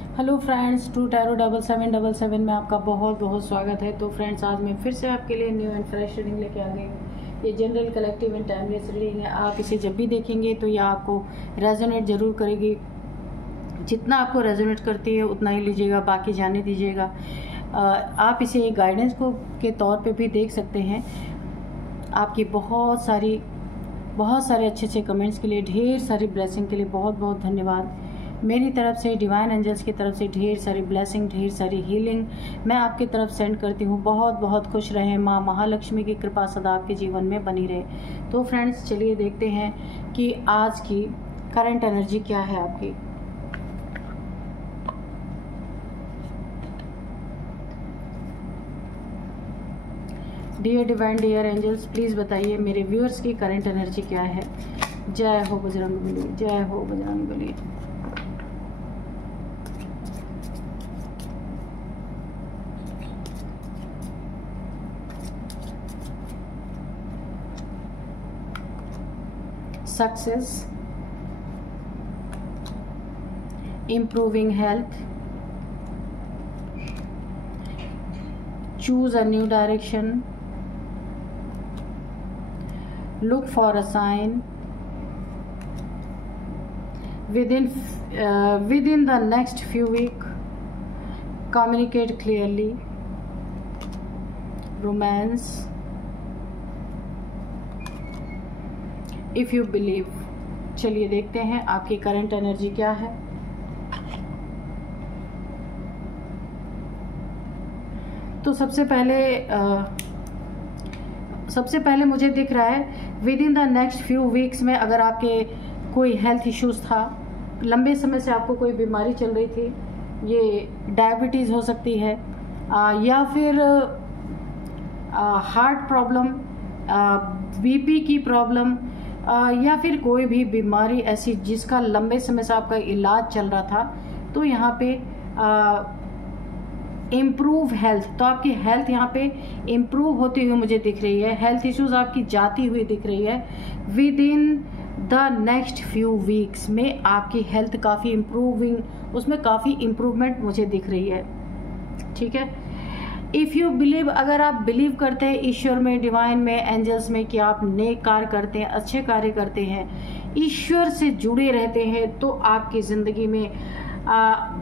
Hello friends, true tarot 7777 में आपका बहुत बहुत स्वागत है। तो फ्रेंड्स, आज मैं फिर से आपके लिए न्यू एंड फ्रेश रीडिंग लेके आ गई हूँ। ये general, collective and timeless reading है। आप इसे जब भी देखेंगे तो यह आपको रेजोनेट ज़रूर करेगी। जितना आपको रेजोनेट करती है उतना ही लीजिएगा, बाकी जाने दीजिएगा। आप इसे एक गाइडेंस को के तौर पे भी देख सकते हैं। आपकी बहुत सारे अच्छे कमेंट्स के लिए, ढेर सारी ब्लेसिंग के लिए बहुत बहुत धन्यवाद। मेरी तरफ से, डिवाइन एंजल्स की तरफ से ढेर सारी ब्लेसिंग, ढेर सारी हीलिंग मैं आपकी तरफ सेंड करती हूँ। बहुत बहुत खुश रहें। माँ महालक्ष्मी की कृपा सदा आपके जीवन में बनी रहे। तो फ्रेंड्स, चलिए देखते हैं कि आज की करंट एनर्जी क्या है आपकी। Dear divine, dear angels, please बताइए मेरे व्यूअर्स की करंट एनर्जी क्या है। जय हो बजरंगबली, जय हो Bajrangbali. Success, improving health, choose a new direction, look for a sign, within the next few weeks, communicate clearly, romance, if you believe. चलिए देखते हैं आपकी करंट एनर्जी क्या है। तो सबसे पहले मुझे दिख रहा है within the next few weeks में, अगर आपके कोई हेल्थ इश्यूज था, लंबे समय से आपको कोई बीमारी चल रही थी, ये डायबिटीज़ हो सकती है या फिर हार्ट प्रॉब्लम, बीपी की प्रॉब्लम, या फिर कोई भी बीमारी ऐसी जिसका लंबे समय से आपका इलाज चल रहा था, तो यहाँ पे इम्प्रूव हेल्थ, तो आपकी हेल्थ यहाँ पे इम्प्रूव होती हुई मुझे दिख रही है। हेल्थ इश्यूज आपकी जाती हुई दिख रही है। Within the next few weeks में आपकी हेल्थ काफ़ी इम्प्रूविंग, उसमें काफ़ी इम्प्रूवमेंट मुझे दिख रही है। ठीक है। इफ़ यू बिलीव, अगर आप बिलीव करते हैं ईश्वर में, डिवाइन में, एंजल्स में, कि आप नेक कार्य करते हैं, अच्छे कार्य करते हैं, ईश्वर से जुड़े रहते हैं, तो आपकी ज़िंदगी में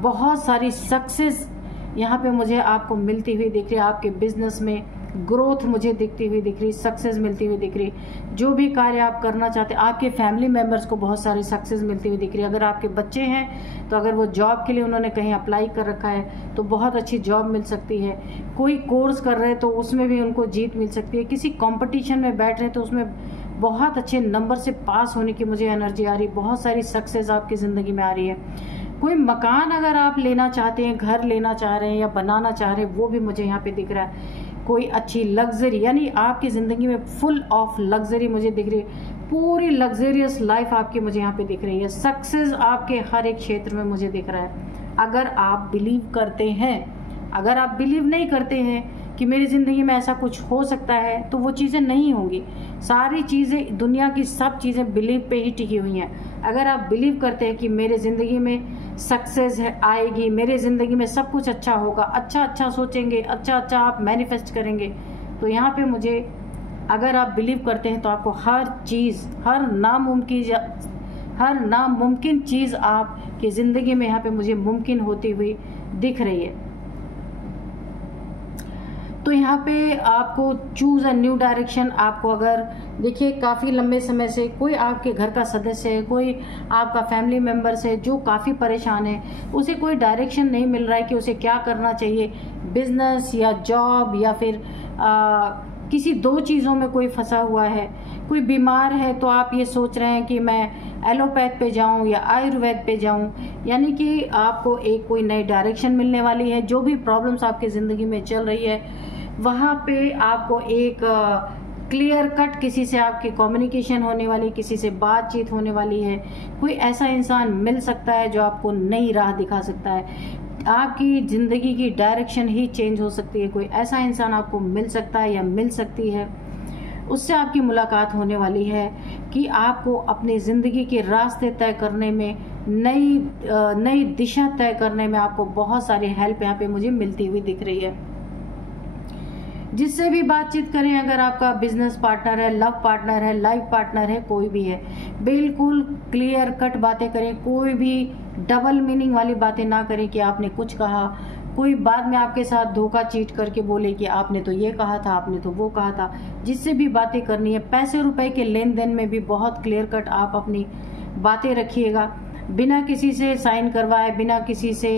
बहुत सारी सक्सेस यहाँ पे मुझे आपको मिलती हुई दिख रही है। आपके बिजनेस में ग्रोथ मुझे दिखती हुई दिख रही, सक्सेस मिलती हुई दिख रही। जो भी कार्य आप करना चाहते हैं, आपके फैमिली मेम्बर्स को बहुत सारी सक्सेस मिलती हुई दिख रही है। अगर आपके बच्चे हैं तो अगर वो जॉब के लिए उन्होंने कहीं अप्लाई कर रखा है तो बहुत अच्छी जॉब मिल सकती है। कोई कोर्स कर रहे हैं तो उसमें भी उनको जीत मिल सकती है। किसी कॉम्पिटिशन में बैठ रहे हैं तो उसमें बहुत अच्छे नंबर से पास होने की मुझे एनर्जी आ रही है। बहुत सारी सक्सेस आपकी ज़िंदगी में आ रही है। कोई मकान अगर आप लेना चाहते हैं, घर लेना चाह रहे हैं या बनाना चाह रहे हैं, वो भी मुझे यहाँ पे दिख रहा है। कोई अच्छी लग्जरी, यानी आपकी ज़िंदगी में फुल ऑफ लग्जरी मुझे दिख रही है। पूरी लग्जरियस लाइफ आपकी मुझे यहाँ पे दिख रही है। सक्सेस आपके हर एक क्षेत्र में मुझे दिख रहा है। अगर आप बिलीव करते हैं, अगर आप बिलीव नहीं करते हैं कि मेरी ज़िंदगी में ऐसा कुछ हो सकता है, तो वो चीज़ें नहीं होंगी। सारी चीज़ें, दुनिया की सब चीज़ें बिलीव पे ही टिकी हुई हैं। अगर आप बिलीव करते हैं कि मेरे ज़िंदगी में सक्सेस आएगी, मेरे ज़िंदगी में सब कुछ अच्छा होगा, अच्छा सोचेंगे, अच्छा आप मैनिफेस्ट करेंगे, तो यहाँ पे मुझे, अगर आप बिलीव करते हैं तो आपको हर चीज़, हर नामुमकिन चीज़ आपकी ज़िंदगी में यहाँ पे मुझे मुमकिन होती हुई दिख रही है। तो यहाँ पे आपको चूज़ अ न्यू डायरेक्शन, आपको अगर देखिए काफ़ी लंबे समय से कोई आपके घर का सदस्य है, कोई आपका फैमिली मेम्बर्स है जो काफ़ी परेशान है, उसे कोई डायरेक्शन नहीं मिल रहा है कि उसे क्या करना चाहिए, बिजनेस या जॉब, या फिर किसी दो चीज़ों में कोई फंसा हुआ है। कोई बीमार है तो आप ये सोच रहे हैं कि मैं एलोपैथ पे जाऊं या आयुर्वेद पे जाऊं, यानी कि आपको एक कोई नई डायरेक्शन मिलने वाली है। जो भी प्रॉब्लम्स आपकी ज़िंदगी में चल रही है, वहाँ पे आपको एक क्लियर कट किसी से आपकी कम्युनिकेशन होने वाली, किसी से बातचीत होने वाली है। कोई ऐसा इंसान मिल सकता है जो आपको नई राह दिखा सकता है। आपकी ज़िंदगी की डायरेक्शन ही चेंज हो सकती है। कोई ऐसा इंसान आपको मिल सकता है या मिल सकती है, उससे आपकी मुलाकात होने वाली है कि आपको अपनी ज़िंदगी के रास्ते तय करने में नई दिशा तय करने में आपको बहुत सारी हेल्प यहाँ पे मुझे मिलती हुई दिख रही है। जिससे भी बातचीत करें, अगर आपका बिजनेस पार्टनर है, लव पार्टनर है, लाइफ पार्टनर है, कोई भी है, बिल्कुल क्लियर कट बातें करें। कोई भी डबल मीनिंग वाली बातें ना करें कि आपने कुछ कहा, कोई बाद में आपके साथ धोखा चीट करके बोले कि आपने तो ये कहा था, आपने तो वो कहा था। जिससे भी बातें करनी है, पैसे रुपए के लेन देन में भी बहुत क्लियर कट आप अपनी बातें रखिएगा। बिना किसी से साइन करवाए, बिना किसी से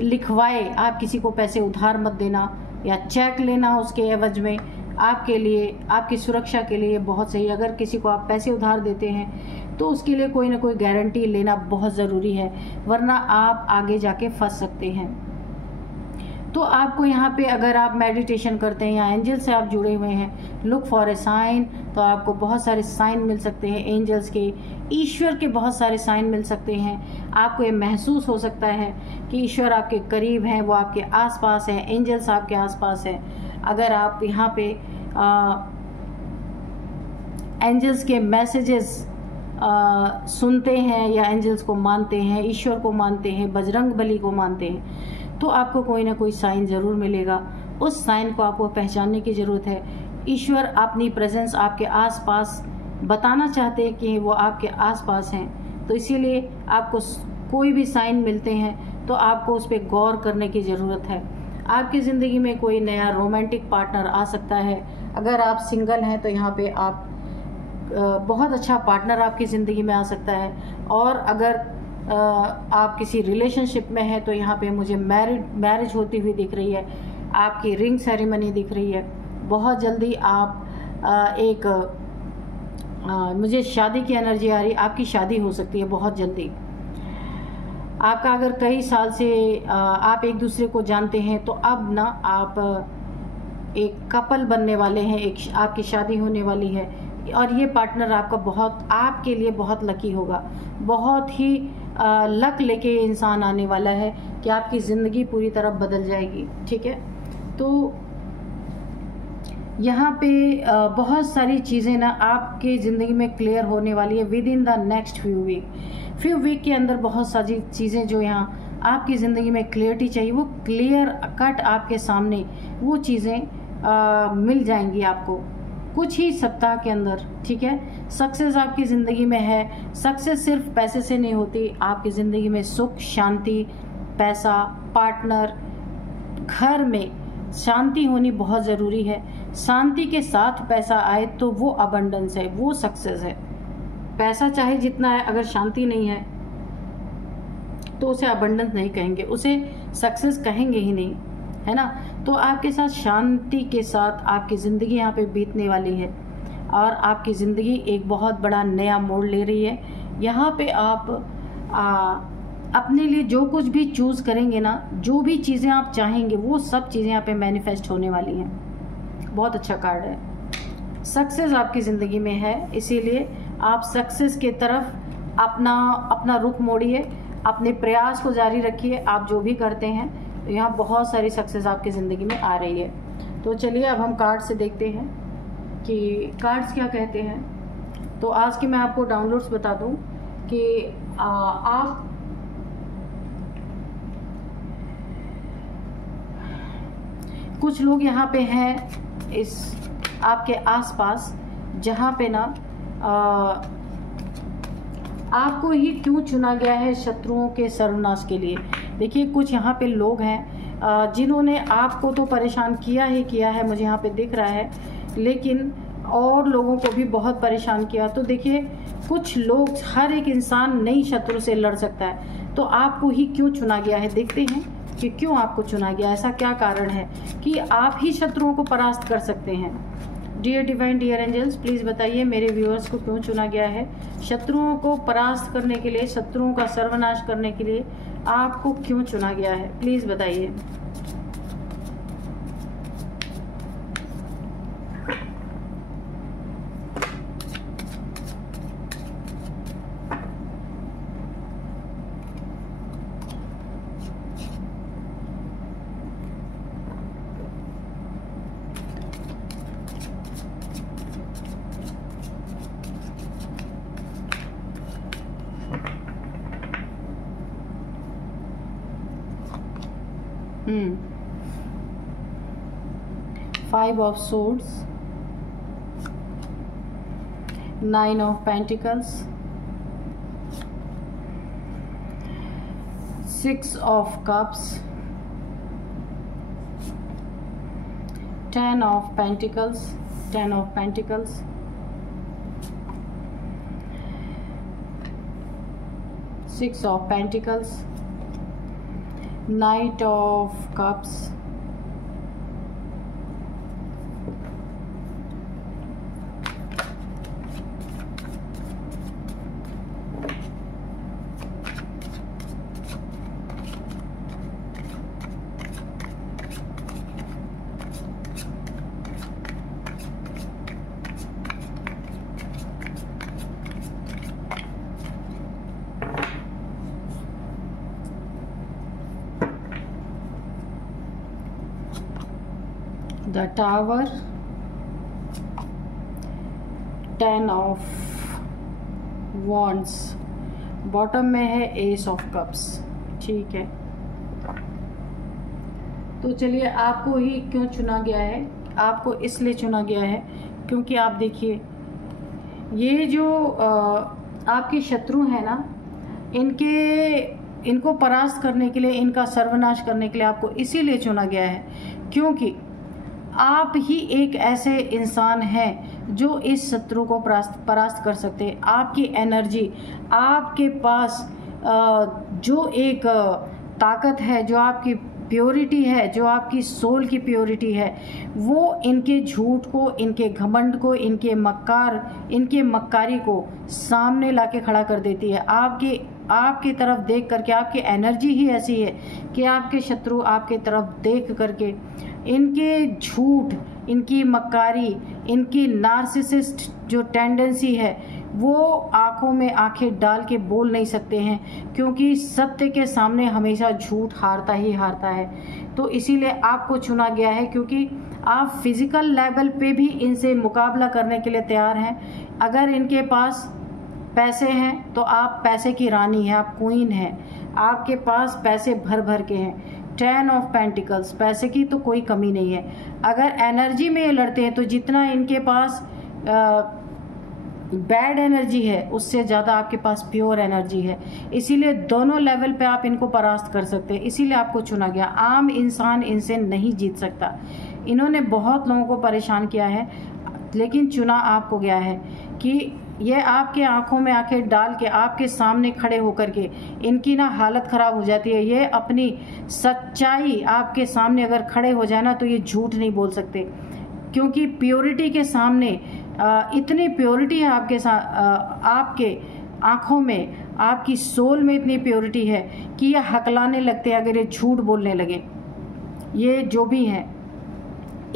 लिखवाए आप किसी को पैसे उधार मत देना या चेक लेना उसके एवज में। आपके लिए, आपकी सुरक्षा के लिए बहुत सही। अगर किसी को आप पैसे उधार देते हैं तो उसके लिए कोई ना कोई गारंटी लेना बहुत ज़रूरी है, वरना आप आगे जाके फंस सकते हैं। तो आपको यहाँ पे अगर आप मेडिटेशन करते हैं या एंजल से आप जुड़े हुए हैं, लुक फॉर ए साइन, तो आपको बहुत सारे साइन मिल सकते हैं एंजल्स के, ईश्वर के बहुत सारे साइन मिल सकते हैं। आपको ये महसूस हो सकता है कि ईश्वर आपके करीब हैं, वो आपके आसपास हैं, एंजल्स आपके आसपास हैं। अगर आप यहाँ पे एंजल्स के मैसेजेस सुनते हैं या एंजल्स को मानते हैं, ईश्वर को मानते हैं, बजरंग बली को मानते हैं, तो आपको कोई ना कोई साइन ज़रूर मिलेगा। उस साइन को आपको पहचानने की ज़रूरत है। ईश्वर अपनी प्रेजेंस आपके आसपास बताना चाहते हैं कि वो आपके आसपास हैं, तो इसीलिए आपको कोई भी साइन मिलते हैं तो आपको उस पर गौर करने की ज़रूरत है। आपकी ज़िंदगी में कोई नया रोमांटिक पार्टनर आ सकता है। अगर आप सिंगल हैं तो यहाँ पे आप बहुत अच्छा पार्टनर आपकी ज़िंदगी में आ सकता है। और अगर आप किसी रिलेशनशिप में हैं तो यहाँ पे मुझे मैरिज होती हुई दिख रही है, आपकी रिंग सेरेमनी दिख रही है। बहुत जल्दी आप मुझे शादी की एनर्जी आ रही है, आपकी शादी हो सकती है बहुत जल्दी। आपका अगर कई साल से आप एक दूसरे को जानते हैं तो अब ना आप एक कपल बनने वाले हैं, आपकी शादी होने वाली है। और ये पार्टनर आपके लिए बहुत लकी होगा, बहुत ही लक लेके इंसान आने वाला है कि आपकी ज़िंदगी पूरी तरह बदल जाएगी। ठीक है, तो यहाँ पे बहुत सारी चीज़ें ना आपके ज़िंदगी में क्लियर होने वाली है within the next few week के अंदर। बहुत सारी चीज़ें जो यहाँ आपकी ज़िंदगी में क्लियरिटी चाहिए, वो क्लियर कट आपके सामने वो चीज़ें मिल जाएंगी आपको कुछ ही सप्ताह के अंदर। ठीक है, सक्सेस आपकी ज़िंदगी में है। सक्सेस सिर्फ पैसे से नहीं होती, आपकी ज़िंदगी में सुख, शांति, पैसा, पार्टनर, घर में शांति होनी बहुत ज़रूरी है। शांति के साथ पैसा आए तो वो अबंडेंस है, वो सक्सेस है। पैसा चाहे जितना है, अगर शांति नहीं है तो उसे अबंडेंस नहीं कहेंगे, उसे सक्सेस कहेंगे ही नहीं, है ना। तो आपके साथ शांति के साथ आपकी ज़िंदगी यहाँ पे बीतने वाली है और आपकी ज़िंदगी एक बहुत बड़ा नया मोड़ ले रही है। यहाँ पे आप अपने लिए जो कुछ भी चूज़ करेंगे ना, जो भी चीज़ें आप चाहेंगे, वो सब चीज़ें यहाँ पे मैनिफेस्ट होने वाली हैं। बहुत अच्छा कार्ड है। सक्सेस आपकी ज़िंदगी में है, इसीलिए आप सक्सेस के तरफ अपना रुख मोड़िए, अपने प्रयास को जारी रखिए। आप जो भी करते हैं, यहाँ बहुत सारी सक्सेस आपकी ज़िंदगी में आ रही है। तो चलिए अब हम कार्ड से देखते हैं कि कार्ड्स क्या कहते हैं। तो आज के मैं आपको डाउनलोड्स बता दूं कि आप कुछ लोग यहाँ पे हैं इस आपके आसपास, जहाँ पे ना आपको ही क्यों चुना गया है शत्रुओं के सर्वनाश के लिए। देखिए, कुछ यहाँ पे लोग हैं जिन्होंने आपको तो परेशान किया ही किया है, मुझे यहाँ पे दिख रहा है, लेकिन और लोगों को भी बहुत परेशान किया। तो देखिए, कुछ लोग, हर एक इंसान नई शत्रु से लड़ सकता है, तो आपको ही क्यों चुना गया है। देखते हैं कि क्यों आपको चुना गया, ऐसा क्या कारण है कि आप ही शत्रुओं को परास्त कर सकते हैं। Dear divine, dear angels, please बताइए मेरे व्यूअर्स को क्यों चुना गया है। शत्रुओं को परास्त करने के लिए, शत्रुओं का सर्वनाश करने के लिए आपको क्यों चुना गया है, प्लीज़ बताइए। 5 of swords, 9 of pentacles, 6 of cups, 10 of pentacles, 10 of pentacles, 6 of pentacles, Knight of cups, the Tower, 10 of Wands, bottom में है Ace of Cups। ठीक है, तो चलिए आपको ही क्यों चुना गया है, आपको इसलिए चुना गया है क्योंकि आप देखिए ये जो आपके शत्रु हैं ना, इनको परास्त करने के लिए, इनका सर्वनाश करने के लिए आपको इसीलिए चुना गया है क्योंकि आप ही एक ऐसे इंसान हैं जो इस शत्रु को परास्त कर सकते हैं। आपकी एनर्जी, आपके पास जो एक ताकत है, जो आपकी प्योरिटी है, जो आपकी सोल की प्योरिटी है, वो इनके झूठ को, इनके घमंड को, इनके मक्कारी को सामने लाके खड़ा कर देती है। आपकी तरफ देख करके, आपकी एनर्जी ही ऐसी है कि आपके शत्रु आपके तरफ देख करके इनके झूठ, इनकी मक्कारी, इनकी नार्सिसिस्ट जो टेंडेंसी है वो आंखों में आंखें डाल के बोल नहीं सकते हैं क्योंकि सत्य के सामने हमेशा झूठ हारता ही हारता है। तो इसीलिए आपको चुना गया है क्योंकि आप फिजिकल लेवल पे भी इनसे मुकाबला करने के लिए तैयार हैं। अगर इनके पास पैसे हैं तो आप पैसे की रानी हैं, आप क्वीन हैं, आपके पास पैसे भर भर के हैं। 10 ऑफ पेंटिकल्स, पैसे की तो कोई कमी नहीं है। अगर एनर्जी में ये लड़ते हैं तो जितना इनके पास बैड एनर्जी है उससे ज़्यादा आपके पास प्योर एनर्जी है, इसीलिए दोनों लेवल पे आप इनको परास्त कर सकते हैं। इसीलिए आपको चुना गया। आम इंसान इनसे नहीं जीत सकता। इन्होंने बहुत लोगों को परेशान किया है लेकिन चुना आपको गया है कि ये आपके आंखों में आंखें डाल के आपके सामने खड़े होकर के इनकी ना हालत ख़राब हो जाती है। ये अपनी सच्चाई आपके सामने अगर खड़े हो जाए ना तो ये झूठ नहीं बोल सकते क्योंकि प्योरिटी के सामने इतनी प्योरिटी है आपके आंखों में, आपकी सोल में इतनी प्योरिटी है कि ये हकलाने लगते हैं अगर ये झूठ बोलने लगे, ये जो भी हैं।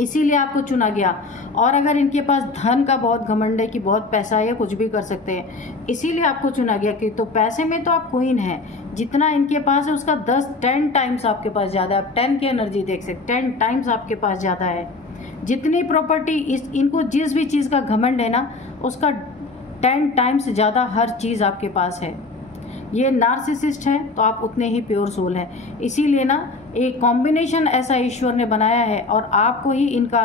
इसीलिए आपको चुना गया। और अगर इनके पास धन का बहुत घमंड है कि बहुत पैसा है, कुछ भी कर सकते हैं, इसीलिए आपको चुना गया कि तो पैसे में तो आप क्वीन हैं, जितना इनके पास है उसका 10 टाइम्स आपके पास ज़्यादा है। आप 10 की एनर्जी देख सकते, 10 टाइम्स आपके पास ज़्यादा है। जितनी प्रॉपर्टी इनको जिस भी चीज़ का घमंड है ना उसका 10 टाइम्स ज़्यादा हर चीज़ आपके पास है। ये नार्सिसिस्ट है तो आप उतने ही प्योर सोल हैं। इसीलिए ना एक कॉम्बिनेशन ऐसा ईश्वर ने बनाया है और आपको ही इनका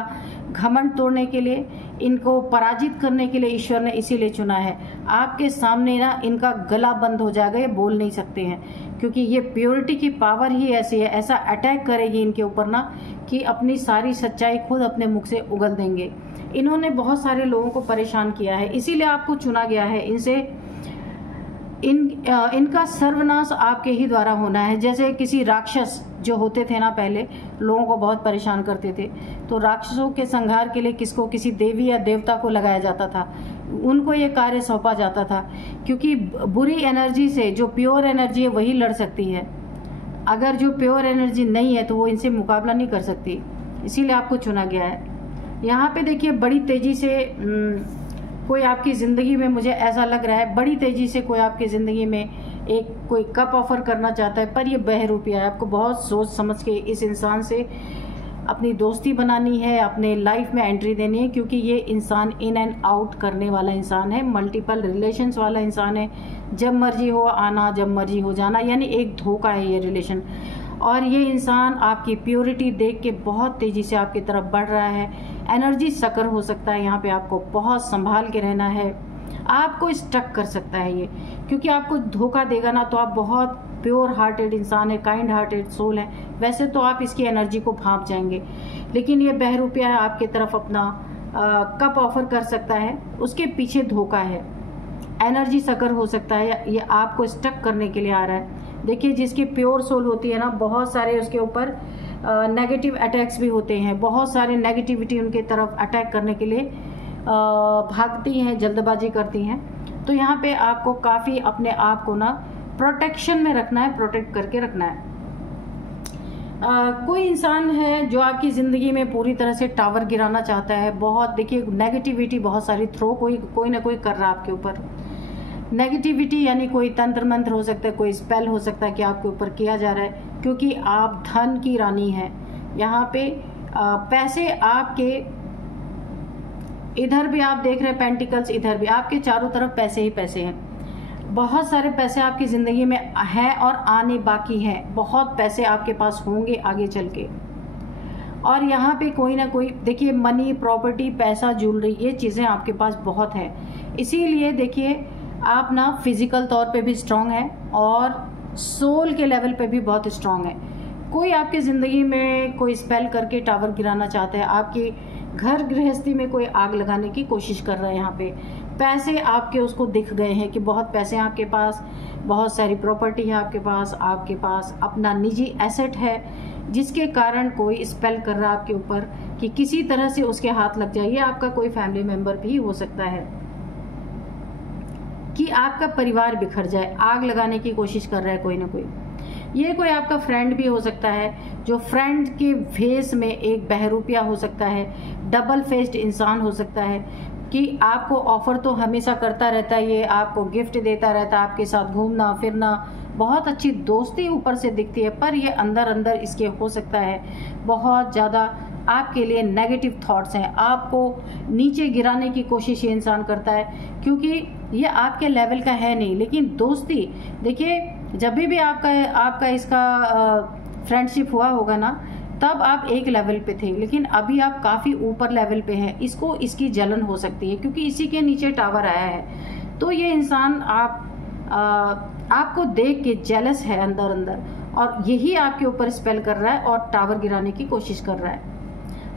घमंड तोड़ने के लिए, इनको पराजित करने के लिए ईश्वर ने इसीलिए चुना है। आपके सामने ना इनका गला बंद हो जाएगा, ये बोल नहीं सकते हैं क्योंकि ये प्योरिटी की पावर ही ऐसी है, ऐसा अटैक करेगी इनके ऊपर ना कि अपनी सारी सच्चाई खुद अपने मुख से उगल देंगे। इन्होंने बहुत सारे लोगों को परेशान किया है, इसीलिए आपको चुना गया है। इनका सर्वनाश आपके ही द्वारा होना है। जैसे किसी राक्षस जो होते थे ना, पहले लोगों को बहुत परेशान करते थे, तो राक्षसों के संहार के लिए किसी देवी या देवता को लगाया जाता था, उनको ये कार्य सौंपा जाता था क्योंकि बुरी एनर्जी से जो प्योर एनर्जी है वही लड़ सकती है। अगर जो प्योर एनर्जी नहीं है तो वो इनसे मुकाबला नहीं कर सकती, इसीलिए आपको चुना गया है। यहाँ पे देखिए बड़ी तेजी से कोई आपकी ज़िंदगी में, मुझे ऐसा लग रहा है बड़ी तेज़ी से कोई आपकी ज़िंदगी में कोई कप ऑफर करना चाहता है, पर ये बहरूपिया है। आपको बहुत सोच समझ के इस इंसान से अपनी दोस्ती बनानी है, अपने लाइफ में एंट्री देनी है क्योंकि ये इंसान इन एंड आउट करने वाला इंसान है, मल्टीपल रिलेशंस वाला इंसान है। जब मर्जी हो आना, जब मर्जी हो जाना, यानी एक धोखा है ये रिलेशन। और ये इंसान आपकी प्योरिटी देख के बहुत तेज़ी से आपकी तरफ बढ़ रहा है। एनर्जी सकर हो सकता है, यहाँ पे आपको बहुत संभाल के रहना है। आपको स्टक कर सकता है ये, क्योंकि आपको धोखा देगा ना तो आप बहुत प्योर हार्टेड इंसान है, काइंड हार्टेड सोल है, वैसे तो आप इसकी एनर्जी को भांप जाएंगे, लेकिन ये बहरूपिया है, आपके तरफ अपना कप ऑफर कर सकता है, उसके पीछे धोखा है। एनर्जी सकर हो सकता है, ये आपको स्टक करने के लिए आ रहा है। देखिए, जिसकी प्योर सोल होती है ना, बहुत सारे उसके ऊपर नेगेटिव अटैक्स भी होते हैं, बहुत सारे नेगेटिविटी उनके तरफ अटैक करने के लिए भागती हैं, जल्दबाजी करती हैं। तो यहाँ पे आपको काफ़ी अपने आप को ना प्रोटेक्शन में रखना है, प्रोटेक्ट करके रखना है। कोई इंसान है जो आपकी ज़िंदगी में पूरी तरह से टावर गिराना चाहता है। बहुत देखिए, नेगेटिविटी बहुत सारी थ्रो कोई ना कोई कर रहा है आपके ऊपर। नेगेटिविटी यानी कोई तंत्र मंत्र हो सकता है, कोई स्पेल हो सकता है कि आपके ऊपर किया जा रहा है, क्योंकि आप धन की रानी हैं। यहाँ पे पैसे आपके, इधर भी आप देख रहे हैं पेंटिकल्स, इधर भी आपके चारों तरफ पैसे ही पैसे हैं। बहुत सारे पैसे आपकी ज़िंदगी में है और आने बाकी हैं। बहुत पैसे आपके पास होंगे आगे चल के। और यहाँ पे कोई ना कोई, देखिए, मनी, प्रॉपर्टी, पैसा, ज्वेलरी, ये चीज़ें आपके पास बहुत है। इसीलिए देखिए, आप ना फिजिकल तौर पे भी स्ट्रांग है और सोल के लेवल पे भी बहुत स्ट्रांग है। कोई आपकी ज़िंदगी में कोई स्पेल करके टावर गिराना चाहता है, आपकी घर गृहस्थी में कोई आग लगाने की कोशिश कर रहा है। यहाँ पे पैसे आपके उसको दिख गए हैं कि बहुत पैसे हैं आपके पास, बहुत सारी प्रॉपर्टी है आपके पास अपना निजी एसेट है, जिसके कारण कोई स्पेल कर रहा है आपके ऊपर कि किसी तरह से उसके हाथ लग जाए। ये आपका कोई फैमिली मेंबर भी हो सकता है कि आपका परिवार बिखर जाए, आग लगाने की कोशिश कर रहा है कोई ना कोई। ये कोई आपका फ्रेंड भी हो सकता है, जो फ्रेंड के फेस में एक बहरूपिया हो सकता है, डबल फेस्ड इंसान हो सकता है कि आपको ऑफर तो हमेशा करता रहता है, ये आपको गिफ्ट देता रहता है, आपके साथ घूमना फिरना, बहुत अच्छी दोस्ती ऊपर से दिखती है, पर ये अंदर अंदर इसके हो सकता है बहुत ज़्यादा आपके लिए नेगेटिव थॉट्स हैं। आपको नीचे गिराने की कोशिश ये इंसान करता है, क्योंकि ये आपके लेवल का है नहीं। लेकिन दोस्ती, देखिए, जब भी आपका इसका फ्रेंडशिप हुआ होगा ना, तब आप एक लेवल पे थे, लेकिन अभी आप काफ़ी ऊपर लेवल पे हैं। इसको इसकी जलन हो सकती है, क्योंकि इसी के नीचे टावर आया है। तो ये इंसान आपको देख के जेलस है अंदर अंदर, और यही आपके ऊपर स्पेल कर रहा है और टावर गिराने की कोशिश कर रहा है।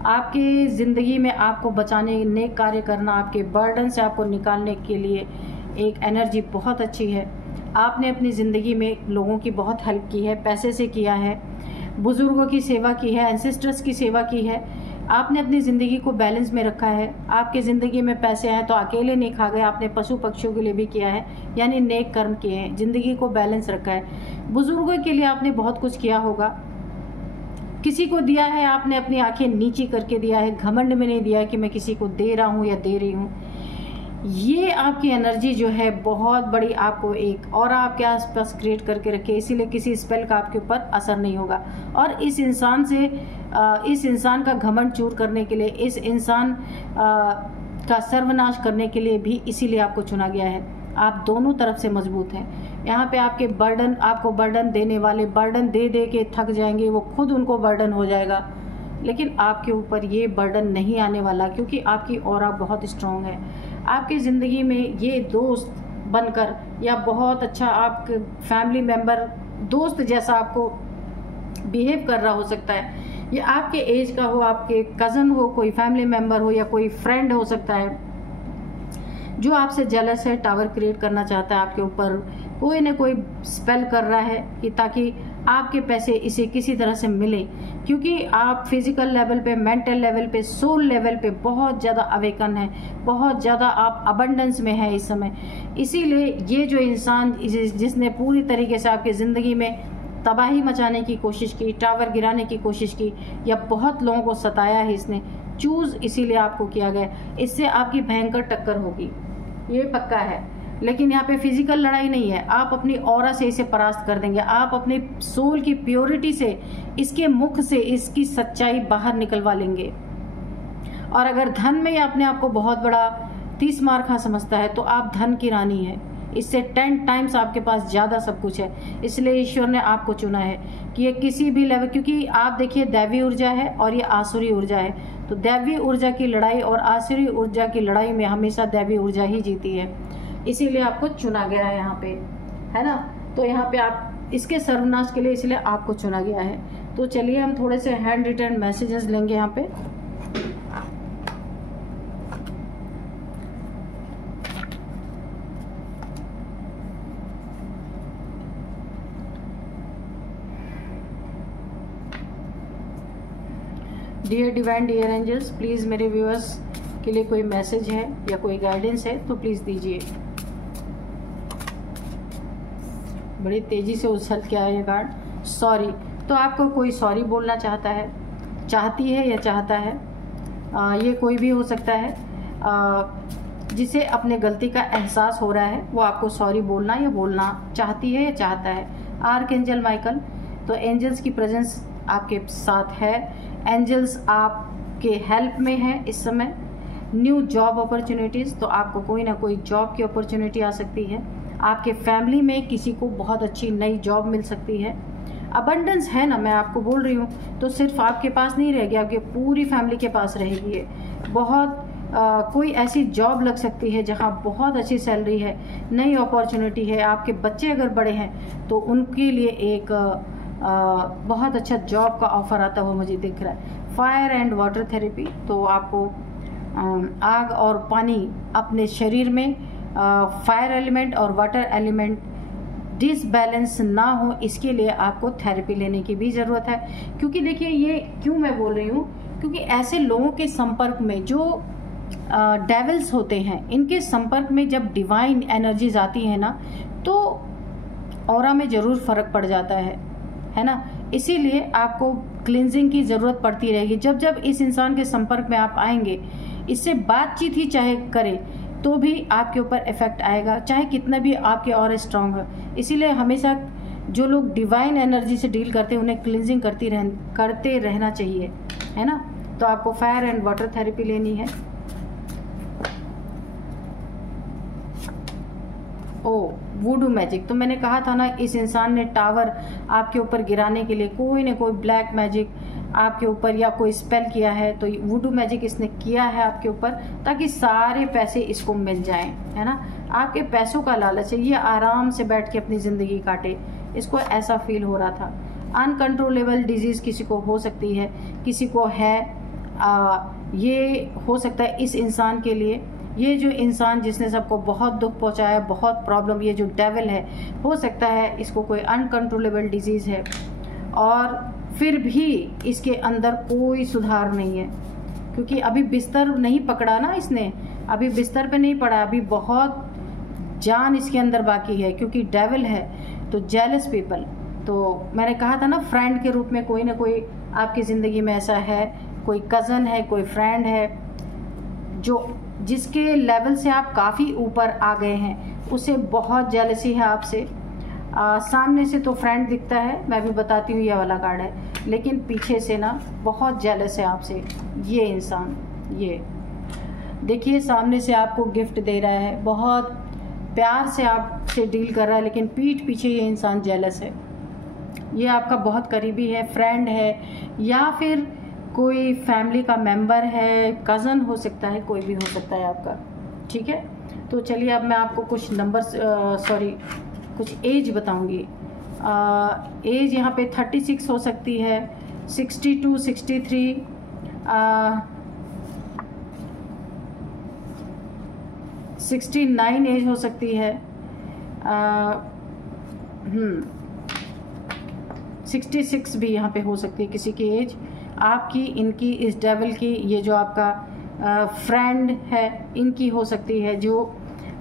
आपकी ज़िंदगी में आपको बचाने, नेक कार्य करना, आपके बर्डन से आपको निकालने के लिए एक एनर्जी बहुत अच्छी है। आपने अपनी ज़िंदगी में लोगों की बहुत हेल्प की है, पैसे से किया है, बुज़ुर्गों की सेवा की है, एंसेस्टर्स की सेवा की है। आपने अपनी ज़िंदगी को बैलेंस में रखा है। आपकी ज़िंदगी में पैसे हैं तो अकेले नहीं खा गए, आपने पशु पक्षियों के लिए भी किया है, यानी नेक कर्म किए हैं, ज़िंदगी को बैलेंस रखा है। बुज़ुर्गों के लिए आपने बहुत कुछ किया होगा, किसी को दिया है आपने, अपनी आंखें नीची करके दिया है, घमंड में नहीं दिया कि मैं किसी को दे रहा हूँ या दे रही हूँ। ये आपकी एनर्जी जो है बहुत बड़ी, आपको एक और आपके आसपास क्रिएट करके रखे, इसीलिए किसी स्पेल का आपके ऊपर असर नहीं होगा। और इस इंसान का घमंड चूर करने के लिए, इस इंसान का सर्वनाश करने के लिए भी इसीलिए आपको चुना गया है। आप दोनों तरफ से मजबूत हैं। यहाँ पे आपको बर्डन देने वाले बर्डन दे दे के थक जाएंगे, वो खुद उनको बर्डन हो जाएगा, लेकिन आपके ऊपर ये बर्डन नहीं आने वाला, क्योंकि आपकी ऑरा बहुत स्ट्रांग है। आपकी ज़िंदगी में ये दोस्त बनकर, या बहुत अच्छा आपके फैमिली मेम्बर, दोस्त जैसा आपको बिहेव कर रहा हो सकता है। ये आपके एज का हो, आपके कज़न हो, कोई फैमिली मेम्बर हो, या कोई फ्रेंड हो सकता है जो आपसे जेलस है, टावर क्रिएट करना चाहता है आपके ऊपर, कोई ना कोई स्पेल कर रहा है कि ताकि आपके पैसे इसे किसी तरह से मिले, क्योंकि आप फिजिकल लेवल पे, मेंटल लेवल पे, सोल लेवल पे बहुत ज़्यादा अवेकन है, बहुत ज़्यादा आप अबंडेंस में है इस समय। इसीलिए ये जो इंसान जिसने पूरी तरीके से आपकी ज़िंदगी में तबाही मचाने की कोशिश की, टावर गिराने की कोशिश की, या बहुत लोगों को सताया है, इसने चूज़ इसीलिए आपको किया गया। इससे आपकी भयंकर टक्कर होगी, ये पक्का है। लेकिन यहाँ पे फिजिकल लड़ाई नहीं है, आप अपनी ऑरा से इसे परास्त कर देंगे, आप अपने सोल की प्योरिटी से, इसके मुख से इसकी सच्चाई बाहर निकलवा लेंगे। और अगर धन में ये अपने आप को बहुत बड़ा 30 मार खा समझता है, तो आप धन की रानी है, इससे 10 टाइम्स आपके पास ज़्यादा सब कुछ है। इसलिए ईश्वर ने आपको चुना है कि ये किसी भी लेवल, क्योंकि आप देखिए दैवी ऊर्जा है और ये आसुरी ऊर्जा है, तो दैवी ऊर्जा की लड़ाई और आसुरी ऊर्जा की लड़ाई में हमेशा दैवी ऊर्जा ही जीती है। इसीलिए आपको चुना गया है यहाँ पे, है ना। तो यहाँ पे आप इसके सर्वनाश के लिए इसलिए आपको चुना गया है। तो चलिए हम थोड़े से हैंड रिटन मैसेजेस लेंगे यहाँ पे। Dear divine, dear angels, please मेरे व्यूअर्स के लिए कोई मैसेज है या कोई गाइडेंस है तो प्लीज़ दीजिए। बड़ी तेज़ी से उछल के आया ये कार्ड, सॉरी। तो आपको कोई सॉरी बोलना चाहता है, चाहती है या चाहता है, ये कोई भी हो सकता है, जिसे अपने गलती का एहसास हो रहा है वो आपको सॉरी बोलना या बोलना चाहती है या चाहता है। आर्क एंजल माइकल, तो एंजल्स की प्रेजेंस आपके साथ है। एंजल्स आपके हेल्प में है इस समय। न्यू जॉब अपॉर्चुनिटीज़, तो आपको कोई ना कोई जॉब की अपॉर्चुनिटी आ सकती है। आपके फैमिली में किसी को बहुत अच्छी नई जॉब मिल सकती है। अबंडेंस है ना, मैं आपको बोल रही हूँ, तो सिर्फ आपके पास नहीं रहेगी, आपके पूरी फैमिली के पास रहेगी ये। बहुत कोई ऐसी जॉब लग सकती है जहाँ बहुत अच्छी सैलरी है, नई अपॉर्चुनिटी है। आपके बच्चे अगर बड़े हैं तो उनके लिए एक बहुत अच्छा जॉब का ऑफर आता हुआ मुझे दिख रहा है। फायर एंड वाटर थेरेपी, तो आपको आग और पानी अपने शरीर में, फायर एलिमेंट और वाटर एलिमेंट डिसबैलेंस ना हो, इसके लिए आपको थेरेपी लेने की भी ज़रूरत है। क्योंकि देखिए, ये क्यों मैं बोल रही हूँ, क्योंकि ऐसे लोगों के संपर्क में जो डेविल्स होते हैं, इनके संपर्क में जब डिवाइन एनर्जीज आती है ना, तो ऑरा में ज़रूर फ़र्क पड़ जाता है ना। इसीलिए आपको क्लिनजिंग की ज़रूरत पड़ती रहेगी। जब जब इस इंसान के संपर्क में आप आएंगे, इससे बातचीत ही चाहे करें तो भी आपके ऊपर इफेक्ट आएगा, चाहे कितना भी आपके और स्ट्रांग हो। इसीलिए हमेशा जो लोग डिवाइन एनर्जी से डील करते हैं उन्हें क्लिनजिंग करते रहना चाहिए, है ना। तो आपको फायर एंड वाटर थेरेपी लेनी है। वुडू मैजिक, तो मैंने कहा था ना, इस इंसान ने टावर आपके ऊपर गिराने के लिए कोई ना कोई ब्लैक मैजिक आपके ऊपर या कोई स्पेल किया है। तो वुडू मैजिक इसने किया है आपके ऊपर, ताकि सारे पैसे इसको मिल जाएं, है ना। आपके पैसों का लालच है, ये आराम से बैठ के अपनी ज़िंदगी काटे, इसको ऐसा फील हो रहा था। अनकंट्रोलेबल डिजीज़ किसी को हो सकती है, किसी को है, ये हो सकता है इस इंसान के लिए। ये जो इंसान जिसने सबको बहुत दुख पहुंचाया, बहुत प्रॉब्लम, ये जो डेविल है, हो सकता है इसको कोई अनकंट्रोलेबल डिजीज़ है और फिर भी इसके अंदर कोई सुधार नहीं है। क्योंकि अभी बिस्तर नहीं पकड़ा ना इसने, अभी बिस्तर पे नहीं पड़ा, अभी बहुत जान इसके अंदर बाकी है, क्योंकि डेविल है। तो जेलस पीपल, तो मैंने कहा था ना, फ्रेंड के रूप में कोई ना कोई आपकी ज़िंदगी में ऐसा है, कोई कज़न है, कोई फ्रेंड है, जिसके लेवल से आप काफ़ी ऊपर आ गए हैं, उसे बहुत जेलसी है आपसे। सामने से तो फ्रेंड दिखता है, मैं भी बताती हूँ, ये वाला कार्ड है, लेकिन पीछे से ना बहुत जेलस है आपसे ये इंसान। ये देखिए, सामने से आपको गिफ्ट दे रहा है, बहुत प्यार से आपसे डील कर रहा है, लेकिन पीठ पीछे ये इंसान जेलस है। ये आपका बहुत करीबी है, फ्रेंड है, या फिर कोई फैमिली का मेंबर है, कज़न हो सकता है, कोई भी हो सकता है आपका। ठीक है, तो चलिए अब मैं आपको कुछ नंबर्स कुछ एज बताऊंगी। एज यहाँ पे 36 हो सकती है, 62, 63, 69 एज हो सकती है, 66 भी यहाँ पे हो सकती है किसी की एज। आपकी, इनकी, इस डेविल की, ये जो आपका फ्रेंड है, इनकी हो सकती है। जो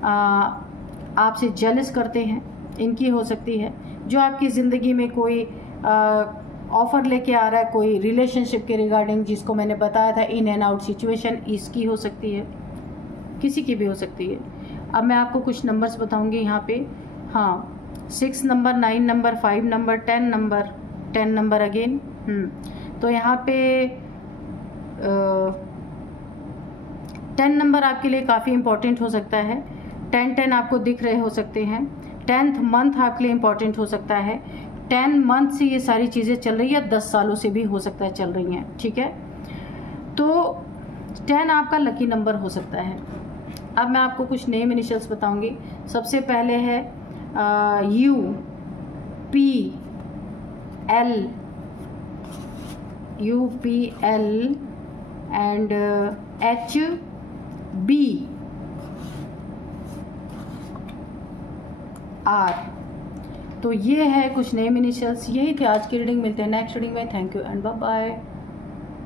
आपसे जेलस करते हैं, इनकी हो सकती है। जो आपकी ज़िंदगी में कोई ऑफ़र लेके आ रहा है, कोई रिलेशनशिप के रिगार्डिंग, जिसको मैंने बताया था इन एंड आउट सिचुएशन, इसकी हो सकती है, किसी की भी हो सकती है। अब मैं आपको कुछ नंबर्स बताऊंगी यहाँ पे। हाँ, 6 number, 9 number, 5 number, 10 number, 10 number again. तो यहाँ पे 10 नंबर आपके लिए काफ़ी इम्पोर्टेंट हो सकता है। 10 आपको दिख रहे हो सकते हैं। 10th मंथ आपके लिए इम्पॉर्टेंट हो सकता है। 10 मंथ से ये सारी चीज़ें चल रही है, 10 सालों से भी हो सकता है चल रही हैं, ठीक है। तो 10 आपका लकी नंबर हो सकता है। अब मैं आपको कुछ नेम इनिशियल्स बताऊंगी। सबसे पहले है U, P, L, U, P, L and H, B, R। तो ये है कुछ नेम इनिशियल्स। यही थे आज की रीडिंग। मिलते हैं नेक्स्ट रीडिंग में। Thank you and bye bye.